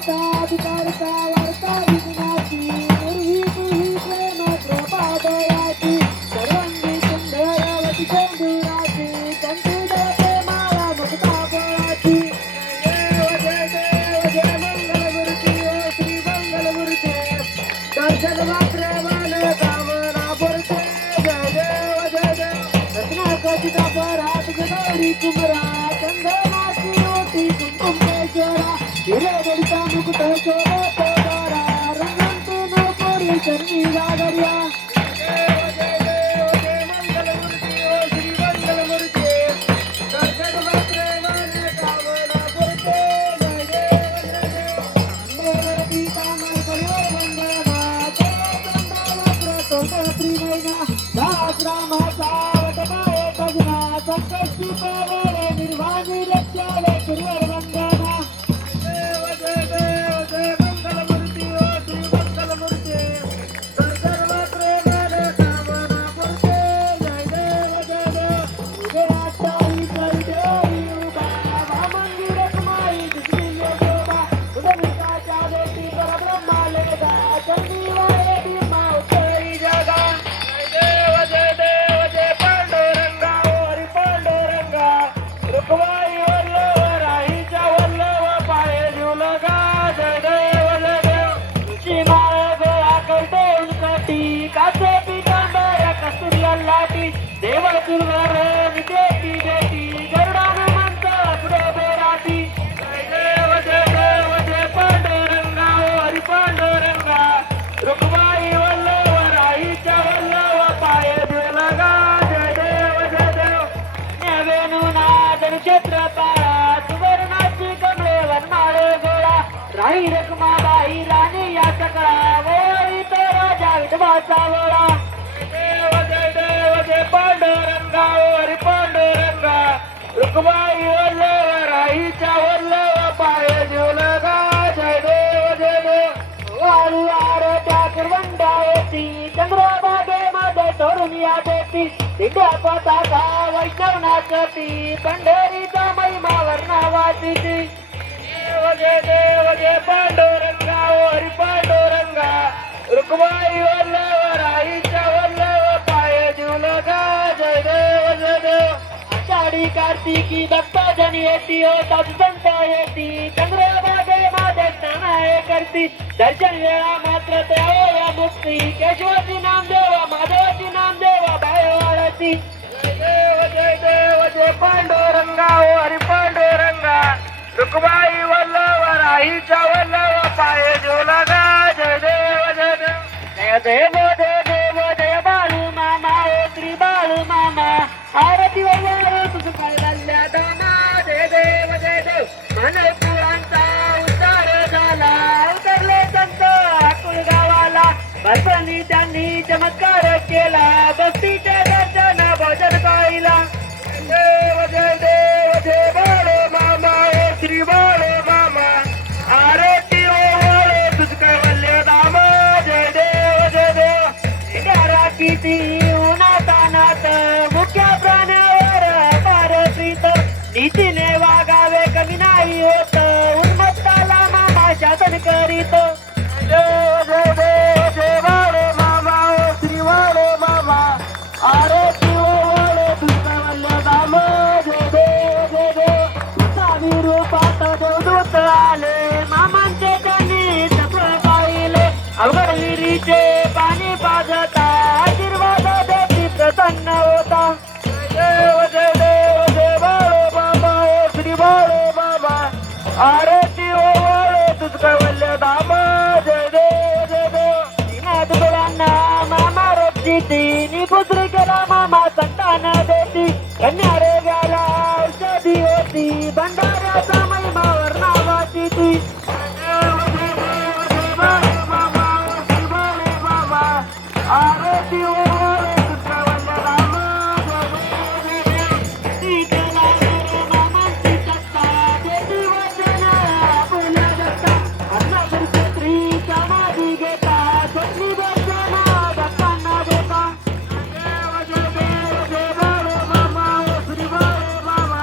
विकारता वार्ता विघ्नाची निर्वी तुही प्रेम कृपा दयाची सर्वांगी सुंदरवती चंदुराची कंठीला प्रेमाला मुक्ता फळाची जय देव जय मंगलमूर्ती ओ श्री मंगलमूर्ती दर्शन मात्र मन कामना पुरते जय देव रत्नाकचिता पर हात गौरी कुमरा चंदनाची ओटी कुंकुमेश्वरा हिरे गडीचा मुकुट शोभतो तारा रंगांतून पोरी चरणी जागर्या जय देव जय मंगलमूर्ती ओ श्री मंगलमूर्ती दर्शन मात्र मन कामना पुरते जय देव मंगलमूर्ती कामन कयो वंदना श्री मैना दास रामाचा वटमाये भजना संकष्टी पावले निर्वाणी लक्ष्याले गुरुवर वंदना राही रखमाबाई राणी या सकळा वळी तो राजा विधवाचा वळा जय देव जय पांडुरंगा हरी पांडुरंगा रुक्माई वल्लव राहीच्या वल्लव पाय जीवलगा जय देव वाळू आरत्या कुरवंडावती चंद्रभागेमध्ये तरुण या देती दिड्या पताका वैष्णव नाचती पंढरीचा महिमा वर्णावाची जय देव जय पांडुरंगा हरी पांडुरंगा रुक्माई वल्लव राहीच्या वल्लव पाय जीवलगा जय देव आषाढी कार्तिकी भक्त जन येती हो साधू संत येती चंद्रभागे माझे स्नान करती दर्शन वेळा मात्र देवा मुक्ती केशवाची नाम देवा माधवाची नाम देवा बाय वाळती जय देव जय पांडुरंगा हरी पांडुरंगा रुक्माई वल्लव राहीच्या वल्लव पाय जीवलगा जय देव जय देव जय देव जय बाळू मामा ओ श्री बाळू मामा आरती वल्लव तुझ काय लाल्या दामा जय देव मनपुरांचा उद्धार झाला उतरले संत आकुळ गावाला भरपणी त्यांनी चमत्कार केला भक्तीच्या दर्शन भजन गायला जय देव जय बाळू मामा ओ श्री बाळू मामा आरती वल्लव तुझ काय वल्ल्या दामा जय देव किती उन्हातानात मुख्य प्राण्यावर फार प्रीत नीतीने वागावे कमी नाही होत उन्मत्ताला मामा शासन करीत जय देव जय बाळू मामा ओ श्री बाळू मामा आरती वल्लव तुझा वल्ल्या दाम जय देव स्वामी रूपात देवदूत आले मामांचे त्यांनी तत्व पाहिले अवघड विहिरीचे पाणी पाजता आशीर्वाद देती प्रसन्न होता जय देव जय बाळू बाबा ओ श्री बाळू बाबा आरती वल्लव तुझ वल्ल्या धाम जय देव श्रीनाथ गुरांना मामा रोपची निपुत्री केला मामा संतान देती कन्या रोग्याला औषधी होती भंडाऱ्याचा महिमा वर्णावाची ती आरती वल्लव तुझ वल्ल्या धाम मामांची सत्ता देती वचन आपल्या दत्ता अन्नावर छत्री समाधी घेता स्वप्नी दर्शन भक्तांना देता जय देव जय बाळू मामा ओ श्री बाळू मामा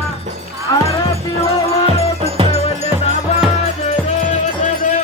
आरती वल्लव तुझ वल्ल्या धाम जय देव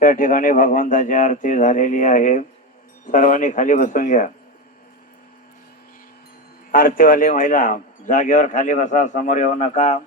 त्या ठिकाणी भगवंताची आरती झालेली आहे. सर्वांनी खाली बसून घ्या. आरतीवाली महिला जागेवर खाली बसा, समोर येऊ नका.